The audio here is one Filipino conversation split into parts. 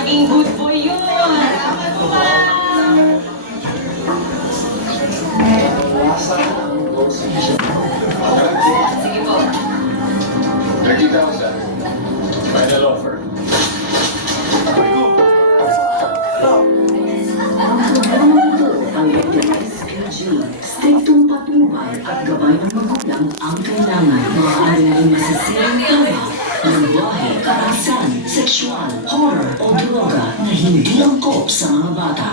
Laging good boy yun. Salamat po, sige po. 30,000. Final offer. Ang SPG, striktong patnubay at gabay ng magulang ang kailangan. Maaari rin masisirang tawa, lengguwahe, karahasan, sexual, horror o droga na hindi angkop sa mga bata.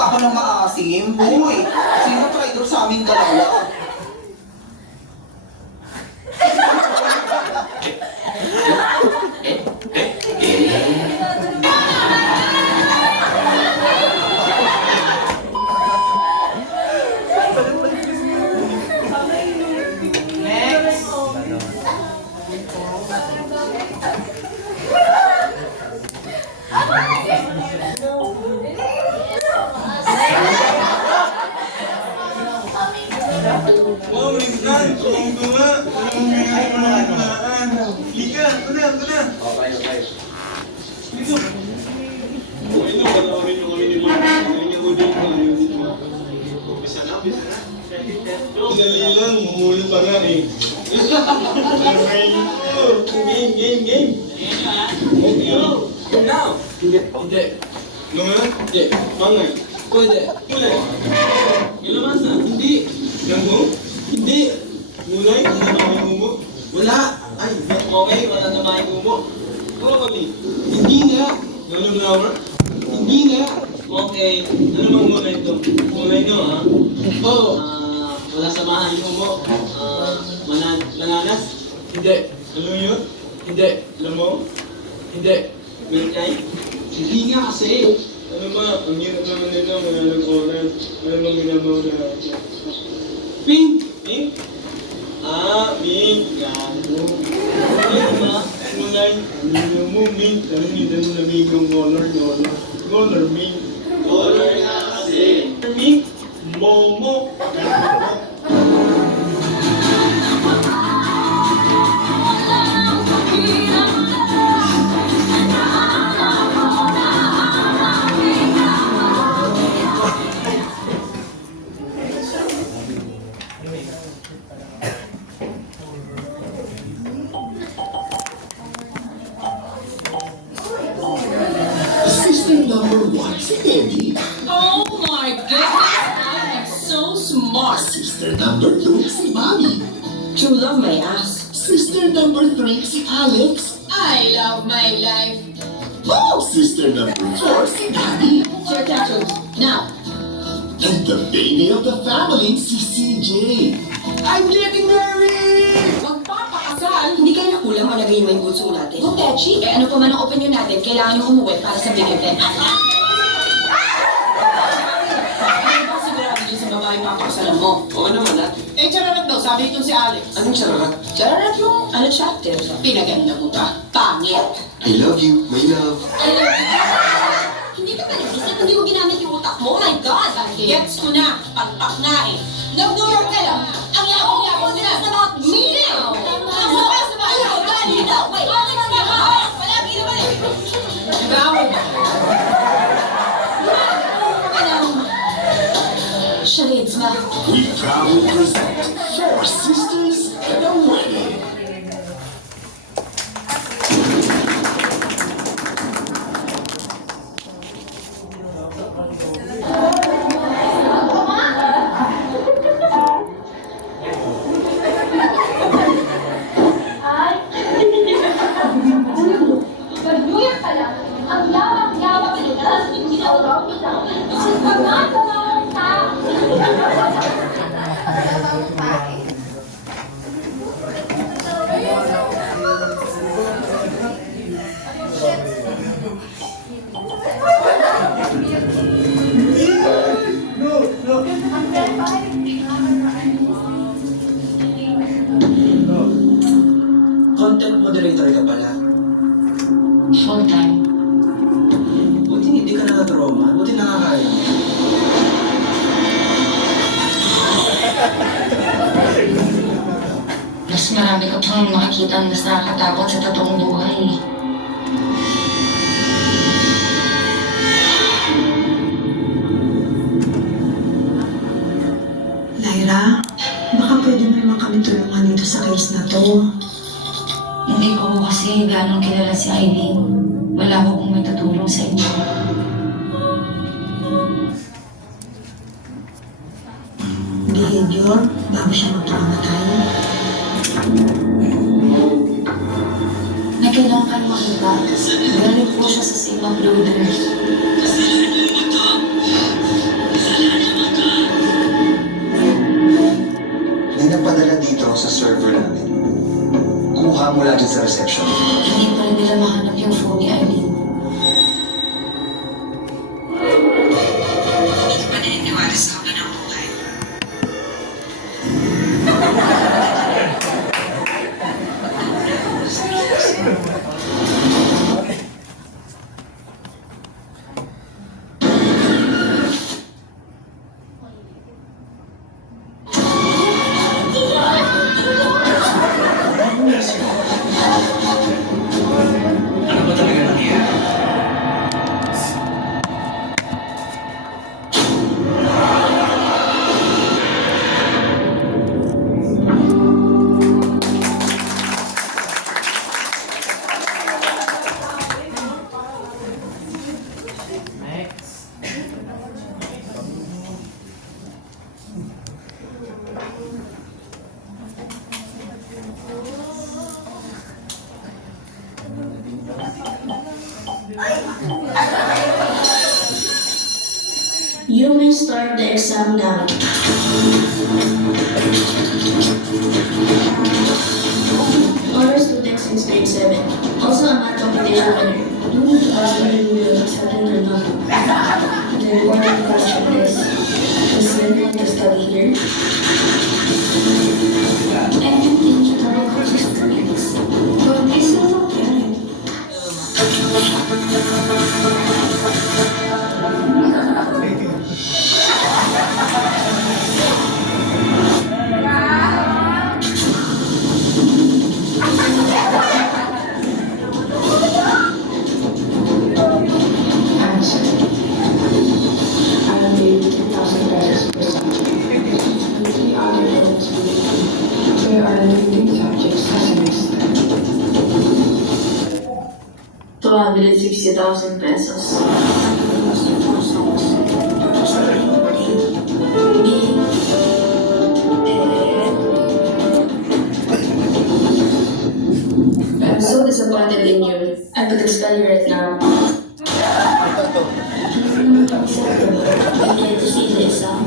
Ako ng maasim, boy. Sino traitor sa aming dalawa? Wow, Rizal! Tulong ko nga! Tulong mo nga! Lika! Ito na! Okay. Dito! Ito, panoorin nyo kami ni Lika. Kanya ko dito. Bisa na. Dali lang, mumulot pa nga eh. Game! Now! Hindi. Ano nga? Hindi. Mangay. Pwede. Ilamasa? Hindi. Langgo? Hindi. Mulay? Wala na may gumo? Wala. Ay, okay. Wala na may gumo. Broccoli? Hindi nga. Ganun flower? Hindi nga. Okay. Ano bang mulay ito? Mulay nyo, ha? Oo. Wala samahan yung gumo. Mananas? Hindi. Alam yun? Hindi. Alam mo? Hindi. Milkay? Hindi nga kasi. Ano ba? Ang hirap naman nito. Malalang oras. Ano bang ginagawa na? Pink! Pink? Pink. Yan. Ano ba? Mulay. Ano mo, Pink? Ano mo lamig yung color? Color, Pink. Color nga kasi. Pink. Momo. Sister number one, si Eddie. Oh my goodness, I am so smart. Sister number two, si Bobby. True love may ask. Sister number three, si Alex. I love my life. Oh, sister number four, si Daddy. Share tattoos. Now. And the baby of the family, si CJ. I'm getting married! Magpapakasal? Hindi kayo nakulang malagay mo yung bunso natin. Kung Techi, ano pa man ang opinion natin, kailangan yung umuwi para sa big event. Ano ba sigurado dyan sa babae papakasalan mo? Oo naman ah. Eh, chararat daw, sabi nito si Alex. Anong chararat? Chararat yung unattractive. Pinaganda mo ba? Pangit. I love you, my love. Hindi ka ba nag-isip? Hindi mo ginamit yung utak mo? Oh my God! Gets ko na. Pagpak na eh. Nag-New York ka lang. Ang yakong-yakong nila sa mga meaning. Ang bukas na ba? Ayaw, dali na. Wait, bakit na ba? Palagi naman eh. Nag-aaway ba? Charades na. We proudly present Four Sisters and a Wedding. Nag-New York ka lang, ang yawak-yawak nila, tapos yung ginawaraw kita. Ang pagkakawang tao. Content moderator ka pala. Full time. Buti hindi ka nakatrauma. Buti nakakaya. Mas marami ka pang makikita ang mas nakakatakot sa totoong buhay. Lyra, baka pwede mo naman kami tulungan dito sa case na to. Hindi ko kasi ganong kilala si Ivy. Wala ko kung may tutulong sa inyo. Behavior, bago siya magpakamatay. Na kailangan kayo makita. Galing po siya sa same uploader. May nagpadala dito sa server namin. Kumuha mula dyan sa reception. Hindi pa rin nila mahanap yung phone ni Eileen. Hindi pa naniniwala sa kabilang buhay. Ano ba talaga nangyayari? You may start the exam now. Honor students since grade 7. Also a math competition winner. You need to ask whether you will accept it or not. The important question is, does Lynn want to study here? I don't think you can have students. But this is okay. Answer. I will give you 10,000 pesos per subject. And 3 other bonus weekly. There are limiting subjects a semester. 260,000 pesos. I'm so disappointed in you. I could expel you right now. You need to see this, huh?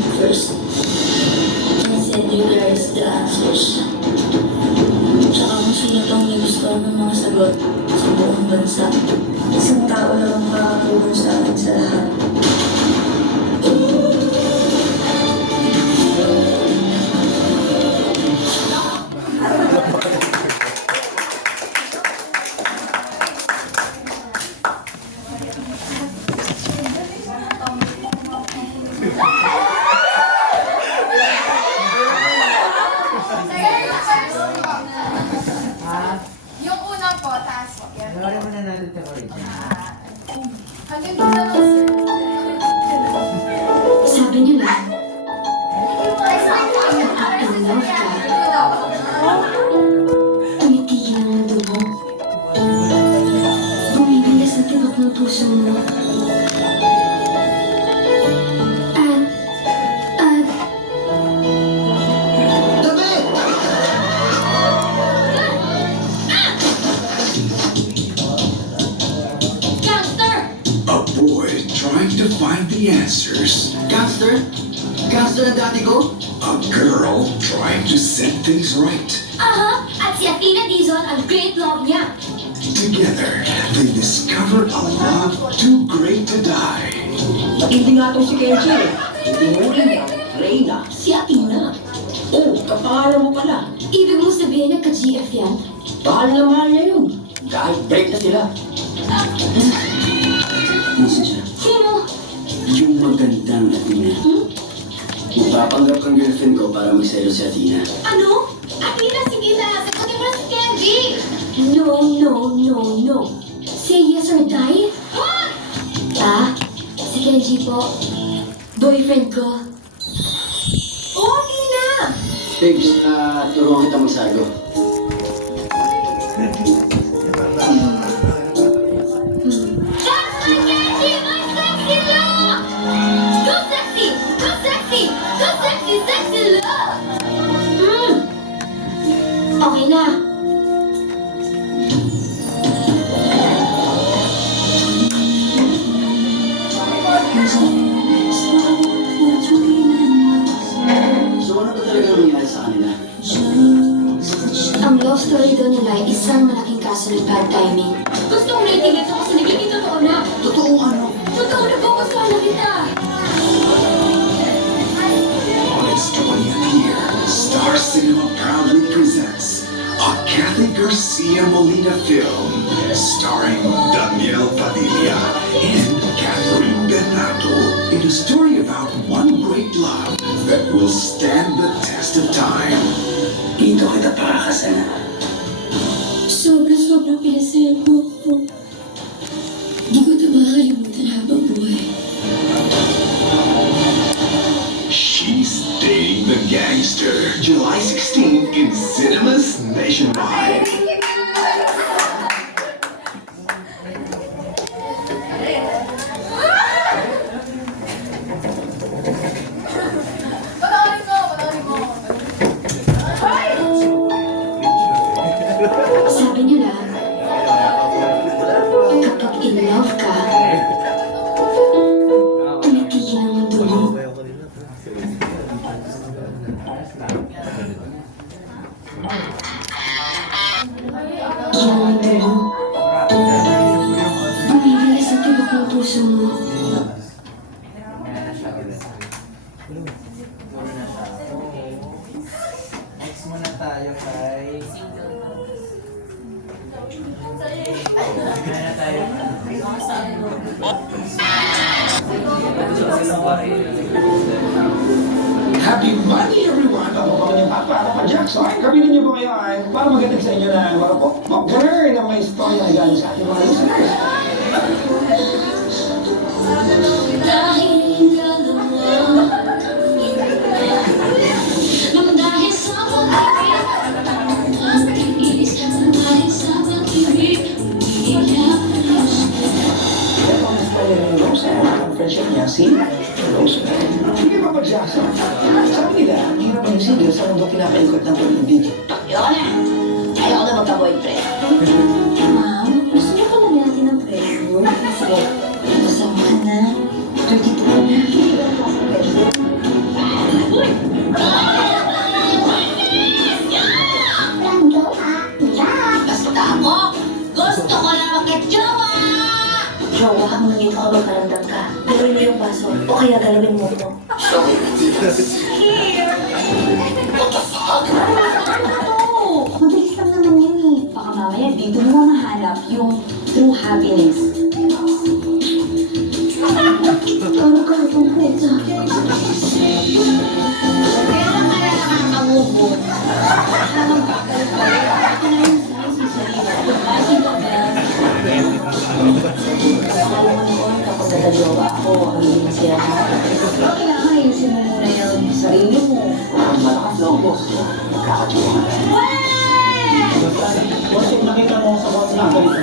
Sabi nila, kapag in love ka, tumitigil ang mundo mo. Bumibilis ang tibok ng puso mo. At, Tabi! Gangster! A boy trying to find the answers. Gangster? Gangster na dati ko? A girl trying to set things right. Aha! At si Athena Dizon ang great love niya. Together, they discover a love too great to die. Hindi nga itong si Kenji. Tinuring niya, Reyna, si Athena. Oh, kapangalan mo pala. ibig mo sabihin nagka-GF yan? Mahal na mahal niya yun. Kahit break na sila. Musa siya. Sino? Yung magandang Athena. Mapapanggap kang girlfriend ko para magselo si Athena. Ano? Athena, sige na! Sagutin mo na si Kenji! No. Say yes or die? Si Kenji po. Boyfriend ko. Oh, Athena! Babes, turuan kita magsago. That's my Kenji! My sexy love! Go sexy! Go sexy! Go sexy! Sexy love! Okay na. So ano ba talaga nangyari sa kanila? Ang love story daw nila ay isang malaking kaso ng bad timing. Gusto mo rating ito kasi nagiging totoo na. Totoo ano? Totoo na po, gusto na kita. On its 20th year, Star Cinema proudly presents a Kathy Garcia Molina film starring Daniel Padilla and Catherine Bernardo in a story about one great love that will stand the test of time. Dito kita pakakasalan. Sobrang pinasaya mo ako. Di ko ito makakalimutan habang buhay. She's Dating the Gangster, July 16 in cinemas nationwide. Sabi nila, kapag in love ka, tumitigil ang mundo mo. Yan ang mundo mo. Bumibilis ang tibok ng puso mo. Next muna tayo kay... Kaya tayo. Happy Monday everyone! Ako pa kanyang papa, ako pa Jack. So ay, gawin niyo po ngayon ay para magandang sa inyo na mga po, mag-learn na may story na galing sa ating mga listeners. Dahil dalawa, nang dahil sa pag-ibig, ang tiis, dahil sa pag-ibig, umiiyak na siya. Ito ang story ni Rose at ang friendship niya, si Rose. Sige Papa Jackson, sabi nila, ang hirap ng single sa mundo pinapaikot ng pag-ibig. Ayoko na magka-boyfriend. Ma'am, gusto niyo pa lagyan natin ng pressure? Sige, kasama ka na. 32 ka na. Basta ako, gusto ko na magka-jowa! Jowa, kung nandito ka magkaramdam ka, gawin mo yung paso, o kaya galawin mo ko. Mabilis lang naman yun eh. Baka mamaya dito mo mahanap yung true happiness. Ano ka itong puta? Kailan ka na nakakamubo? Habang bakal pa, ito na yung size sa sarili. Kasi ba, Bel? Alam mo noon, magka-jowa ako, ang hindi masaya ka. Pero kailangan ayusin mo muna yung sarili mo. Malakas loob mo. Magkakajowa ka. Boss, yung nakita mo sa boss na ganito.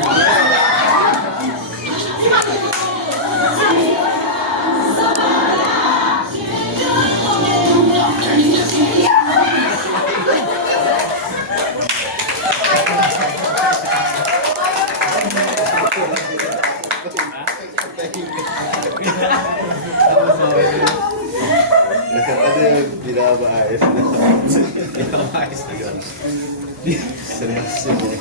Binabaayos na. Binabaayos na gano'n. Seryoso niya.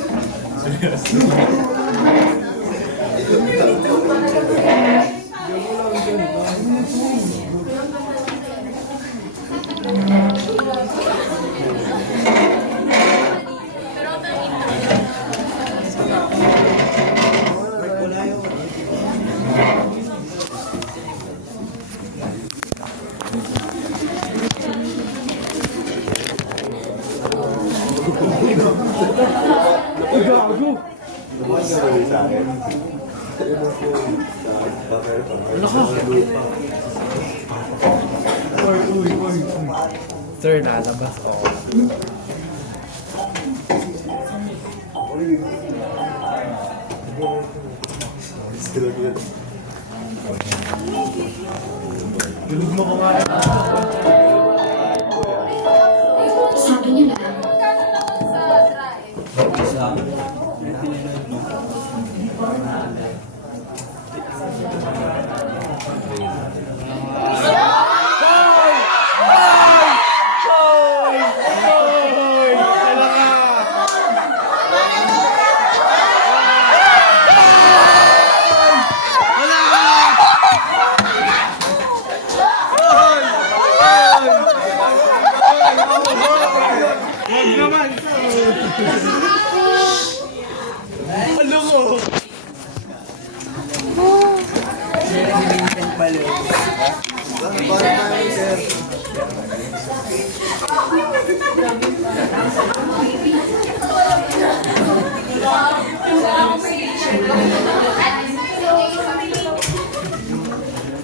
Sir, nalabas ko. Sabi nila,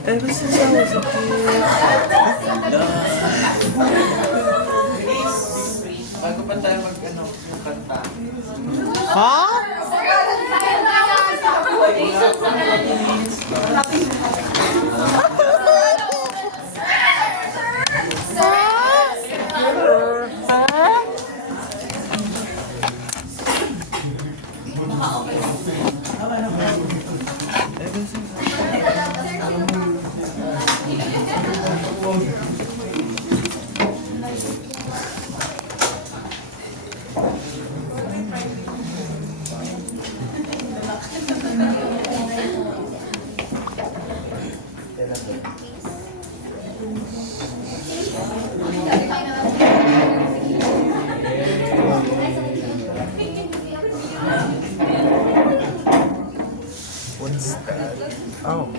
Ever since I was a kid. Bago pa tayo kanta. What's that? Oh.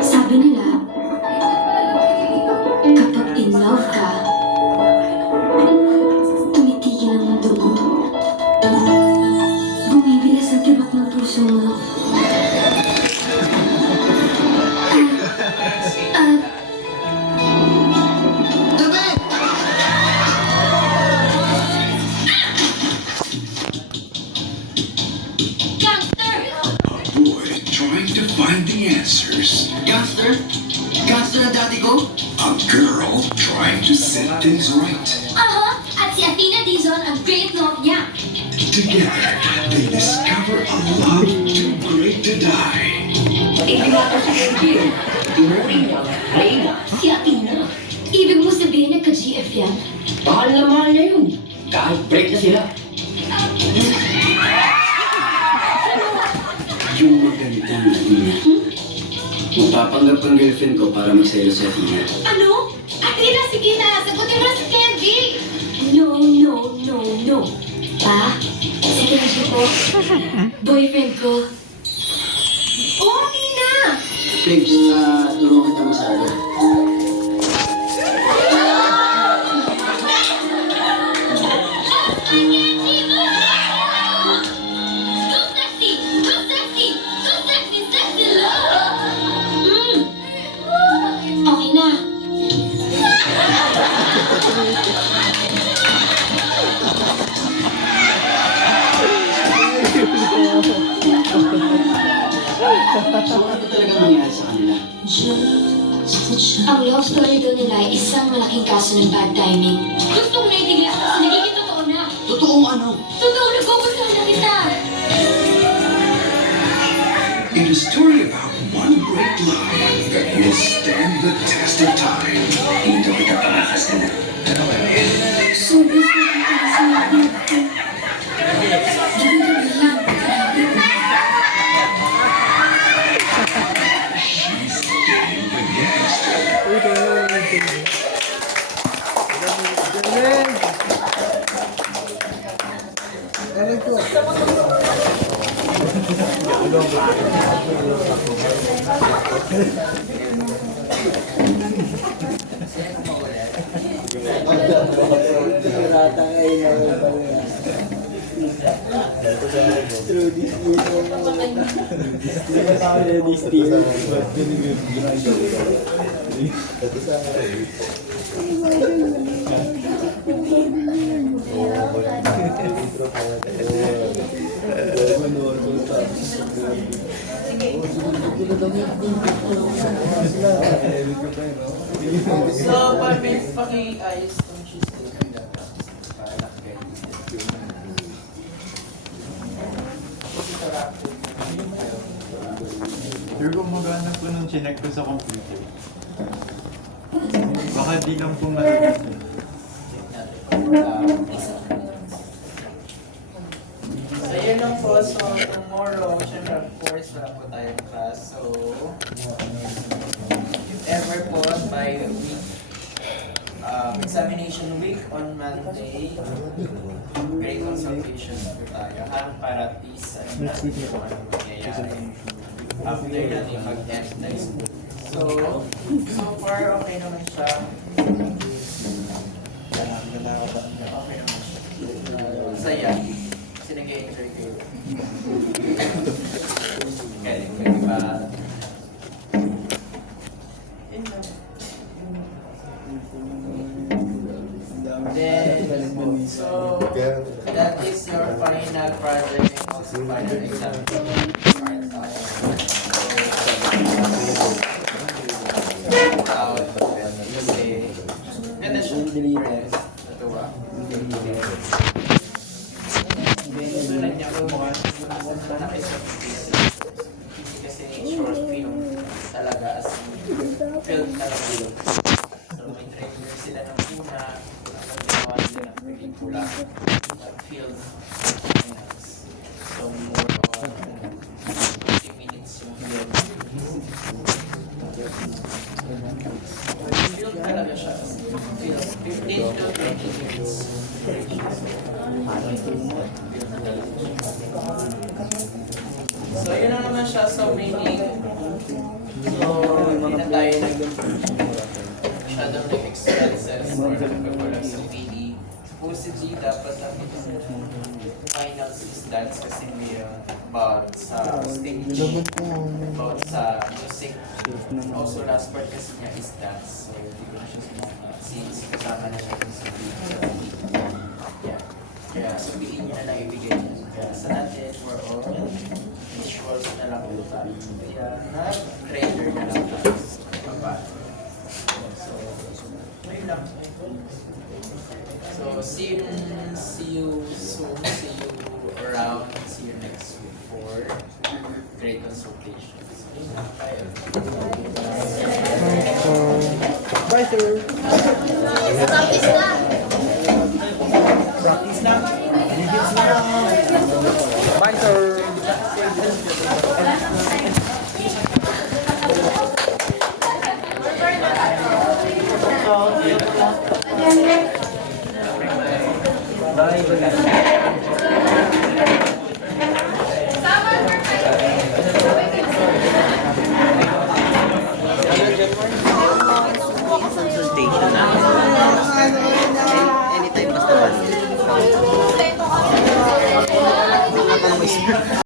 sabi nila, kapag in love ka, tumitigil ang mundo mo. Bumibilas ang tibok ng puso mo. At A boy trying to find the answers. Gangster? Gangster na dati ko? A girl trying to set things right. at si Athena Dizon ang great love niya. Together, they discover a love too great to die. Ibinato si Eugene. Tinuring niya, Reyna, si Athena. Ibig mo sabihin nagka-GF yan? Mahal na mahal niya yun. Kahit break na sila. Yung maganitang Athena. Mapapanggap ang girlfriend ko para magselo sa Athena. Ano? Athena, sige na. Sagutin mo na si Kenji. No, no, no, no. Pa, si Kenji po. Boyfriend ko. Oh, Athena! Babes, tulungan kita masaga. Okay na. So, ano talaga nangyari sa kanila? Ang love story daw nila ay isang malaking kaso ng bad timing. Gusto ko na itigil ako kasi nagiging totoo na. Totoong ano? Totoo, nagpupuntahan na kita. In a story about one great lie that will stand the test of time. Dito kita pakakasalan. So, gusto ko kasi She's getting the gangster. So, paki-ayos tong cheesecake. Para nakagay. Sure, gumagana po nung chinek ko sa computer. Baka di lang po malakas. So, yun lang po. So, tomorrow, syempre, of course, wala po tayong class. So, if ever po, by week, examination week on Monday, grade consultation po tayo, ha? Para at least, ano natin kung ano mangyayari after natin mag-end next week. So far, okay naman siya. Okay naman siya. Saya. Kasi nag-enjoy kayo. Galing ka, diba? Then, so, that is your final project and also final exam. Out. Kasi, ganda siya. Natuwa. Sulat niya ko malaki sa kasi short film talaga as film talaga yun. So, may trailer sila ng una, ginawa nila ng pelikula, film, so more on 50 minutes yung film. Film talaga siya. Film, 15 to 20 minutes. So, yun na naman siya. So, meaning, hindi na tayo masyadong expenses or nagpagulang sa PD. Supposedly, dapat ang finals is dance kasi may about sa stage, about sa music. Also, last part kasi niya is dance. So, hindi ko na siya sinama. Since kasama na siya sa video. Yeah. Kaya sabihin niya na ibigay niya sa natin for all visuals na lang po tayo. Kaya na-trailer na lang tayo sa kapal. So, ayun lang. So, see you soon. See you around. See you next week for great consultations. Bye, sir. Practice na! Practice na. Digits na. Bye, sir. Anytime basta